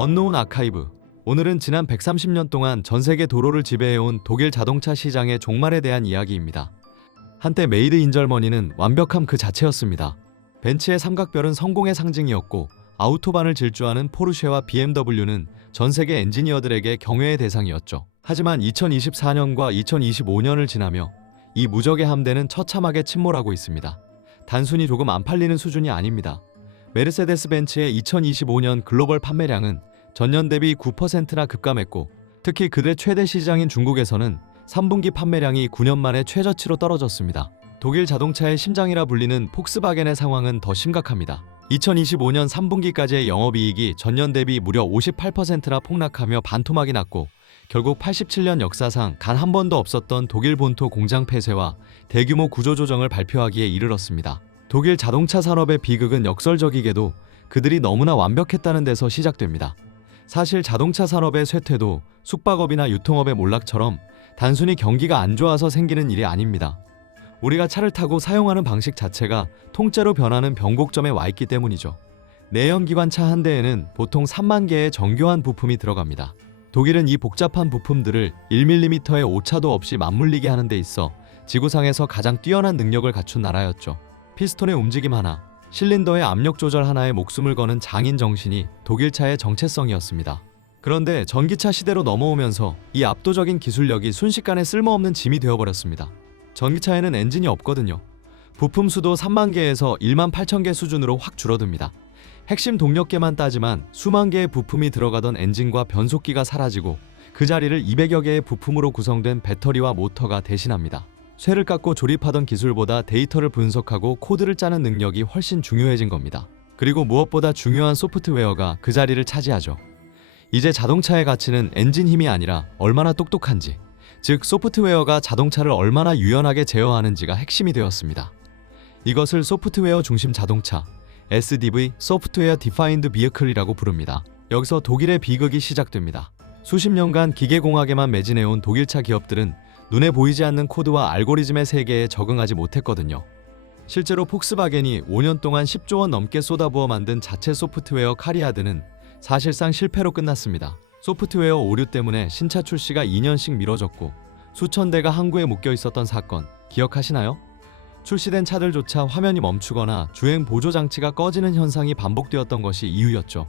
언노운 아카이브. 오늘은 지난 130년 동안 전 세계 도로를 지배해온 독일 자동차 시장의 종말에 대한 이야기입니다. 한때 메이드 인 절머니는 완벽함 그 자체였습니다. 벤츠의 삼각별은 성공의 상징이었고 아우토반을 질주하는 포르쉐와 BMW는 전 세계 엔지니어들에게 경외의 대상이었죠. 하지만 2024년과 2025년을 지나며 이 무적의 함대는 처참하게 침몰하고 있습니다. 단순히 조금 안 팔리는 수준이 아닙니다. 메르세데스 벤츠의 2025년 글로벌 판매량은 전년 대비 9%나 급감했고, 특히 그들의 최대 시장인 중국에서는 3분기 판매량이 9년 만에 최저치로 떨어졌습니다. 독일 자동차의 심장이라 불리는 폭스바겐의 상황은 더 심각합니다. 2025년 3분기까지의 영업이익이 전년 대비 무려 58%나 폭락하며 반토막이 났고, 결국 87년 역사상 단 한 번도 없었던 독일 본토 공장 폐쇄와 대규모 구조조정을 발표하기에 이르렀습니다. 독일 자동차 산업의 비극은 역설적이게도 그들이 너무나 완벽했다는 데서 시작됩니다. 사실 자동차 산업의 쇠퇴도 숙박업이나 유통업의 몰락처럼 단순히 경기가 안 좋아서 생기는 일이 아닙니다. 우리가 차를 타고 사용하는 방식 자체가 통째로 변하는 변곡점에 와 있기 때문이죠. 내연기관차 한 대에는 보통 3만 개의 정교한 부품이 들어갑니다. 독일은 이 복잡한 부품들을 1mm의 오차도 없이 맞물리게 하는 데 있어 지구상에서 가장 뛰어난 능력을 갖춘 나라였죠. 피스톤의 움직임 하나, 실린더의 압력 조절 하나에 목숨을 거는 장인 정신이 독일차의 정체성이었습니다. 그런데 전기차 시대로 넘어오면서 이 압도적인 기술력이 순식간에 쓸모없는 짐이 되어버렸습니다. 전기차에는 엔진이 없거든요. 부품 수도 3만 개에서 1만 8천 개 수준으로 확 줄어듭니다. 핵심 동력계만 따지만 수만 개의 부품이 들어가던 엔진과 변속기가 사라지고 그 자리를 200여 개의 부품으로 구성된 배터리와 모터가 대신합니다. 쇠를 깎고 조립하던 기술보다 데이터를 분석하고 코드를 짜는 능력이 훨씬 중요해진 겁니다. 그리고 무엇보다 중요한 소프트웨어가 그 자리를 차지하죠. 이제 자동차의 가치는 엔진 힘이 아니라 얼마나 똑똑한지, 즉 소프트웨어가 자동차를 얼마나 유연하게 제어하는지가 핵심이 되었습니다. 이것을 소프트웨어 중심 자동차, SDV, 소프트웨어 디파인드 비어클이라고 부릅니다. 여기서 독일의 비극이 시작됩니다. 수십 년간 기계공학에만 매진해온 독일차 기업들은 눈에 보이지 않는 코드와 알고리즘의 세계에 적응하지 못했거든요. 실제로 폭스바겐이 5년 동안 10조 원 넘게 쏟아부어 만든 자체 소프트웨어 카리아드는 사실상 실패로 끝났습니다. 소프트웨어 오류 때문에 신차 출시가 2년씩 미뤄졌고 수천 대가 항구에 묶여 있었던 사건 기억하시나요? 출시된 차들조차 화면이 멈추거나 주행 보조 장치가 꺼지는 현상이 반복되었던 것이 이유였죠.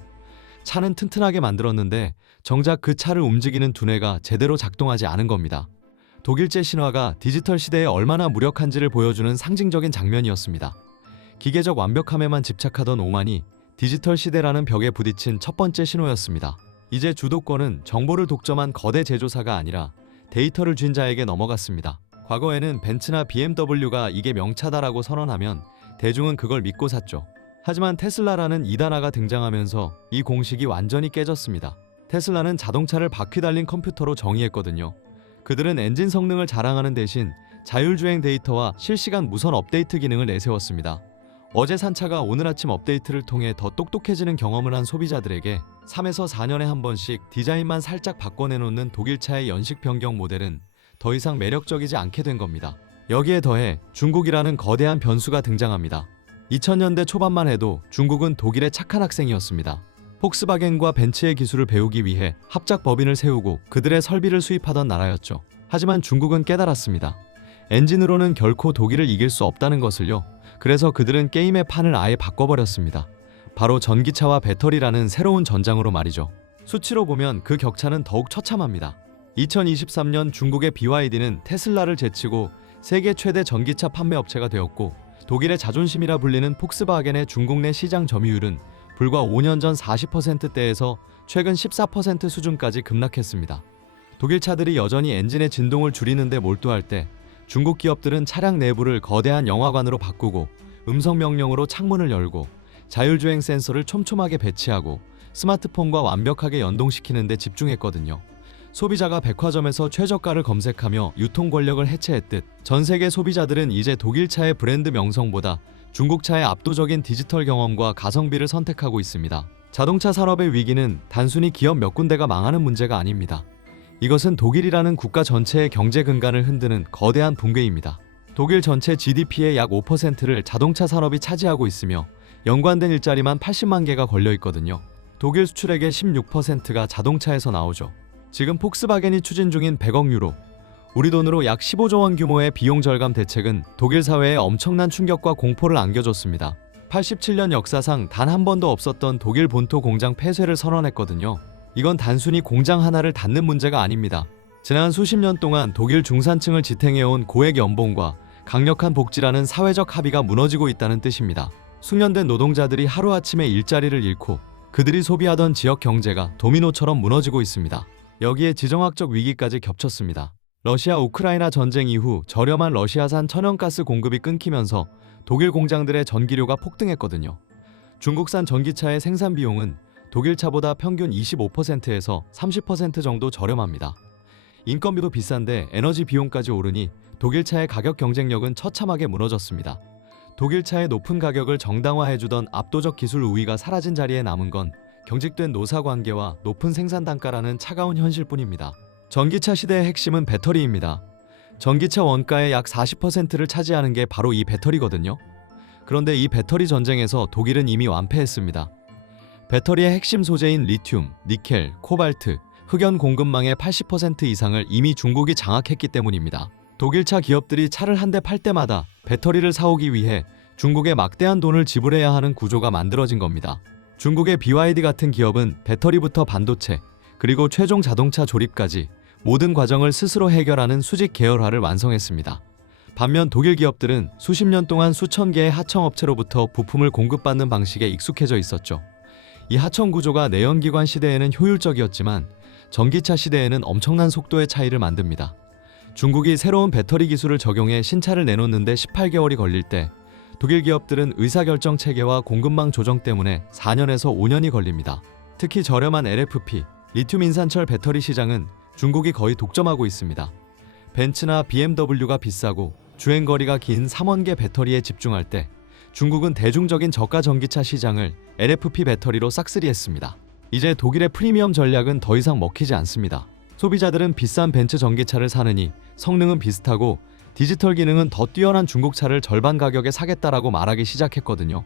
차는 튼튼하게 만들었는데 정작 그 차를 움직이는 두뇌가 제대로 작동하지 않은 겁니다. 독일제 신화가 디지털 시대에 얼마나 무력한지를 보여주는 상징적인 장면이었습니다. 기계적 완벽함에만 집착하던 오만이 디지털 시대라는 벽에 부딪힌 첫 번째 신호였습니다. 이제 주도권은 정보를 독점한 거대 제조사가 아니라 데이터를 쥔 자에게 넘어갔습니다. 과거에는 벤츠나 BMW가 이게 명차다라고 선언하면 대중은 그걸 믿고 샀죠. 하지만 테슬라라는 이단아가 등장하면서 이 공식이 완전히 깨졌습니다. 테슬라는 자동차를 바퀴 달린 컴퓨터로 정의했거든요. 그들은 엔진 성능을 자랑하는 대신 자율주행 데이터와 실시간 무선 업데이트 기능을 내세웠습니다. 어제 산 차가 오늘 아침 업데이트를 통해 더 똑똑해지는 경험을 한 소비자들에게 3에서 4년에 한 번씩 디자인만 살짝 바꿔내놓는 독일차의 연식 변경 모델은 더 이상 매력적이지 않게 된 겁니다. 여기에 더해 중국이라는 거대한 변수가 등장합니다. 2000년대 초반만 해도 중국은 독일의 착한 학생이었습니다. 폭스바겐과 벤츠의 기술을 배우기 위해 합작 법인을 세우고 그들의 설비를 수입하던 나라였죠. 하지만 중국은 깨달았습니다. 엔진으로는 결코 독일을 이길 수 없다는 것을요. 그래서 그들은 게임의 판을 아예 바꿔버렸습니다. 바로 전기차와 배터리라는 새로운 전장으로 말이죠. 수치로 보면 그 격차는 더욱 처참합니다. 2023년 중국의 BYD는 테슬라를 제치고 세계 최대 전기차 판매 업체가 되었고, 독일의 자존심이라 불리는 폭스바겐의 중국 내 시장 점유율은 불과 5년 전 40%대에서 최근 14% 수준까지 급락했습니다. 독일 차들이 여전히 엔진의 진동을 줄이는 데 몰두할 때 중국 기업들은 차량 내부를 거대한 영화관으로 바꾸고 음성 명령으로 창문을 열고 자율주행 센서를 촘촘하게 배치하고 스마트폰과 완벽하게 연동시키는 데 집중했거든요. 소비자가 백화점에서 최저가를 검색하며 유통 권력을 해체했듯 전 세계 소비자들은 이제 독일차의 브랜드 명성보다 중국차의 압도적인 디지털 경험과 가성비를 선택하고 있습니다. 자동차 산업의 위기는 단순히 기업 몇 군데가 망하는 문제가 아닙니다. 이것은 독일이라는 국가 전체의 경제 근간을 흔드는 거대한 붕괴입니다. 독일 전체 GDP의 약 5%를 자동차 산업이 차지하고 있으며 연관된 일자리만 80만 개가 걸려 있거든요. 독일 수출액의 16%가 자동차에서 나오죠. 지금 폭스바겐이 추진 중인 100억 유로, 우리 돈으로 약 15조 원 규모의 비용 절감 대책은 독일 사회에 엄청난 충격과 공포를 안겨줬습니다. 87년 역사상 단 한 번도 없었던 독일 본토 공장 폐쇄를 선언했거든요. 이건 단순히 공장 하나를 닫는 문제가 아닙니다. 지난 수십 년 동안 독일 중산층을 지탱해온 고액 연봉과 강력한 복지라는 사회적 합의가 무너지고 있다는 뜻입니다. 숙련된 노동자들이 하루아침에 일자리를 잃고 그들이 소비하던 지역 경제가 도미노처럼 무너지고 있습니다. 여기에 지정학적 위기까지 겹쳤습니다. 러시아 우크라이나 전쟁 이후 저렴한 러시아산 천연가스 공급이 끊기면서 독일 공장들의 전기료가 폭등했거든요. 중국산 전기차의 생산 비용은 독일차보다 평균 25%에서 30% 정도 저렴합니다. 인건비도 비싼데 에너지 비용까지 오르니 독일차의 가격 경쟁력은 처참하게 무너졌습니다. 독일차의 높은 가격을 정당화해주던 압도적 기술 우위가 사라진 자리에 남은 건 경직된 노사 관계와 높은 생산 단가라는 차가운 현실뿐입니다. 전기차 시대의 핵심은 배터리입니다. 전기차 원가의 약 40%를 차지하는 게 바로 이 배터리거든요. 그런데 이 배터리 전쟁에서 독일은 이미 완패했습니다. 배터리의 핵심 소재인 리튬, 니켈, 코발트, 흑연 공급망의 80% 이상을 이미 중국이 장악했기 때문입니다. 독일차 기업들이 차를 한 대 팔 때마다 배터리를 사오기 위해 중국에 막대한 돈을 지불해야 하는 구조가 만들어진 겁니다. 중국의 BYD 같은 기업은 배터리부터 반도체, 그리고 최종 자동차 조립까지 모든 과정을 스스로 해결하는 수직 계열화를 완성했습니다. 반면 독일 기업들은 수십 년 동안 수천 개의 하청업체로부터 부품을 공급받는 방식에 익숙해져 있었죠. 이 하청 구조가 내연기관 시대에는 효율적이었지만 전기차 시대에는 엄청난 속도의 차이를 만듭니다. 중국이 새로운 배터리 기술을 적용해 신차를 내놓는데 18개월이 걸릴 때 독일 기업들은 의사결정 체계와 공급망 조정 때문에 4년에서 5년이 걸립니다. 특히 저렴한 LFP, 리튬 인산철 배터리 시장은 중국이 거의 독점하고 있습니다. 벤츠나 BMW가 비싸고 주행거리가 긴 3원계 배터리에 집중할 때 중국은 대중적인 저가 전기차 시장을 LFP 배터리로 싹쓸이했습니다. 이제 독일의 프리미엄 전략은 더 이상 먹히지 않습니다. 소비자들은 비싼 벤츠 전기차를 사느니 성능은 비슷하고 디지털 기능은 더 뛰어난 중국차를 절반 가격에 사겠다라고 말하기 시작했거든요.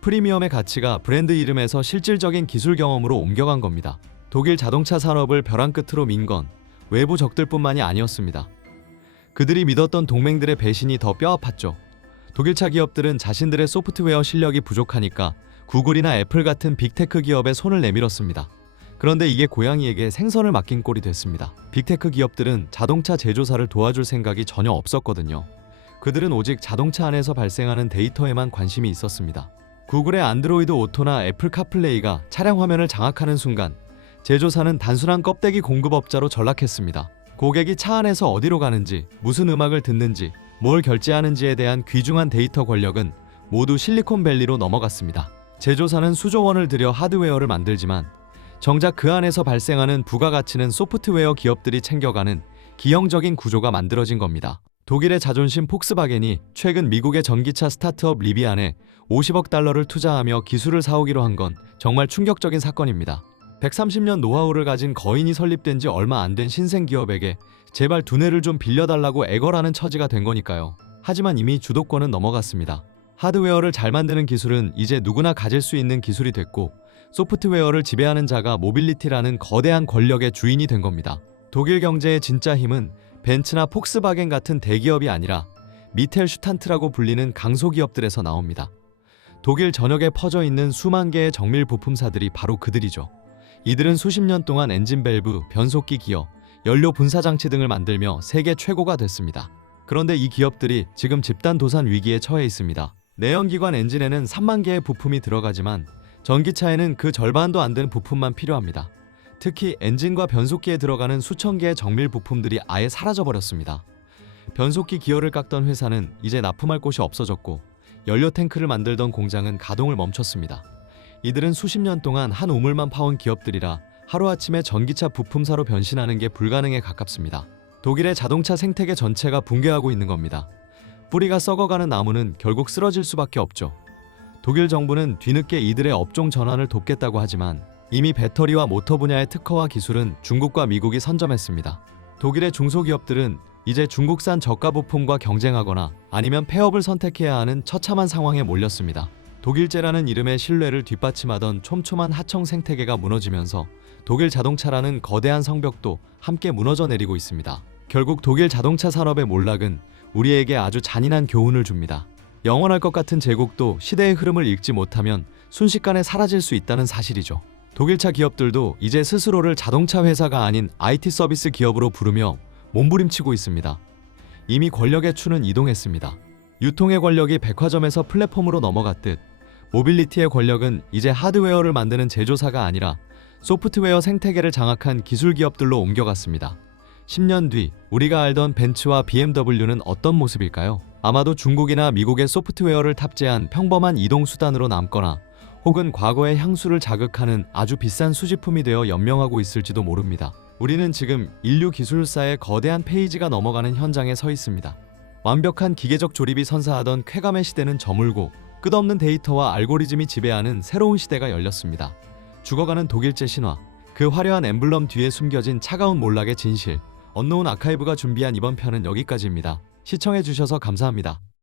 프리미엄의 가치가 브랜드 이름에서 실질적인 기술 경험으로 옮겨간 겁니다. 독일 자동차 산업을 벼랑 끝으로 민 건 외부 적들뿐만이 아니었습니다. 그들이 믿었던 동맹들의 배신이 더 뼈아팠죠. 독일차 기업들은 자신들의 소프트웨어 실력이 부족하니까 구글이나 애플 같은 빅테크 기업에 손을 내밀었습니다. 그런데 이게 고양이에게 생선을 맡긴 꼴이 됐습니다. 빅테크 기업들은 자동차 제조사를 도와줄 생각이 전혀 없었거든요. 그들은 오직 자동차 안에서 발생하는 데이터에만 관심이 있었습니다. 구글의 안드로이드 오토나 애플 카플레이가 차량 화면을 장악하는 순간 제조사는 단순한 껍데기 공급업자로 전락했습니다. 고객이 차 안에서 어디로 가는지, 무슨 음악을 듣는지, 뭘 결제하는지에 대한 귀중한 데이터 권력은 모두 실리콘밸리로 넘어갔습니다. 제조사는 수조 원을 들여 하드웨어를 만들지만 정작 그 안에서 발생하는 부가가치는 소프트웨어 기업들이 챙겨가는 기형적인 구조가 만들어진 겁니다. 독일의 자존심 폭스바겐이 최근 미국의 전기차 스타트업 리비안에 50억 달러를 투자하며 기술을 사오기로 한 건 정말 충격적인 사건입니다. 130년 노하우를 가진 거인이 설립된 지 얼마 안 된 신생 기업에게 제발 두뇌를 좀 빌려달라고 애걸하는 처지가 된 거니까요. 하지만 이미 주도권은 넘어갔습니다. 하드웨어를 잘 만드는 기술은 이제 누구나 가질 수 있는 기술이 됐고 소프트웨어를 지배하는 자가 모빌리티라는 거대한 권력의 주인이 된 겁니다. 독일 경제의 진짜 힘은 벤츠나 폭스바겐 같은 대기업이 아니라 미텔슈탄트라고 불리는 강소기업들에서 나옵니다. 독일 전역에 퍼져 있는 수만 개의 정밀 부품사들이 바로 그들이죠. 이들은 수십 년 동안 엔진 밸브, 변속기 기어, 연료 분사 장치 등을 만들며 세계 최고가 됐습니다. 그런데 이 기업들이 지금 집단 도산 위기에 처해 있습니다. 내연기관 엔진에는 3만 개의 부품이 들어가지만 전기차에는 그 절반도 안 되는 부품만 필요합니다. 특히 엔진과 변속기에 들어가는 수천 개의 정밀 부품들이 아예 사라져버렸습니다. 변속기 기어를 깎던 회사는 이제 납품할 곳이 없어졌고 연료 탱크를 만들던 공장은 가동을 멈췄습니다. 이들은 수십 년 동안 한 우물만 파온 기업들이라 하루아침에 전기차 부품사로 변신하는 게 불가능에 가깝습니다. 독일의 자동차 생태계 전체가 붕괴하고 있는 겁니다. 뿌리가 썩어가는 나무는 결국 쓰러질 수밖에 없죠. 독일 정부는 뒤늦게 이들의 업종 전환을 돕겠다고 하지만 이미 배터리와 모터 분야의 특허와 기술은 중국과 미국이 선점했습니다. 독일의 중소기업들은 이제 중국산 저가 부품과 경쟁하거나 아니면 폐업을 선택해야 하는 처참한 상황에 몰렸습니다. 독일제라는 이름의 신뢰를 뒷받침하던 촘촘한 하청 생태계가 무너지면서 독일 자동차라는 거대한 성벽도 함께 무너져 내리고 있습니다. 결국 독일 자동차 산업의 몰락은 우리에게 아주 잔인한 교훈을 줍니다. 영원할 것 같은 제국도 시대의 흐름을 읽지 못하면 순식간에 사라질 수 있다는 사실이죠. 독일차 기업들도 이제 스스로를 자동차 회사가 아닌 IT 서비스 기업으로 부르며 몸부림치고 있습니다. 이미 권력의 추는 이동했습니다. 유통의 권력이 백화점에서 플랫폼으로 넘어갔듯 모빌리티의 권력은 이제 하드웨어를 만드는 제조사가 아니라 소프트웨어 생태계를 장악한 기술 기업들로 옮겨갔습니다. 10년 뒤 우리가 알던 벤츠와 BMW는 어떤 모습일까요? 아마도 중국이나 미국의 소프트웨어를 탑재한 평범한 이동 수단으로 남거나 혹은 과거의 향수를 자극하는 아주 비싼 수집품이 되어 연명하고 있을지도 모릅니다. 우리는 지금 인류 기술사의 거대한 페이지가 넘어가는 현장에 서 있습니다. 완벽한 기계적 조립이 선사하던 쾌감의 시대는 저물고 끝없는 데이터와 알고리즘이 지배하는 새로운 시대가 열렸습니다. 죽어가는 독일제 신화, 그 화려한 엠블럼 뒤에 숨겨진 차가운 몰락의 진실, 언노운 아카이브가 준비한 이번 편은 여기까지입니다. 시청해주셔서 감사합니다.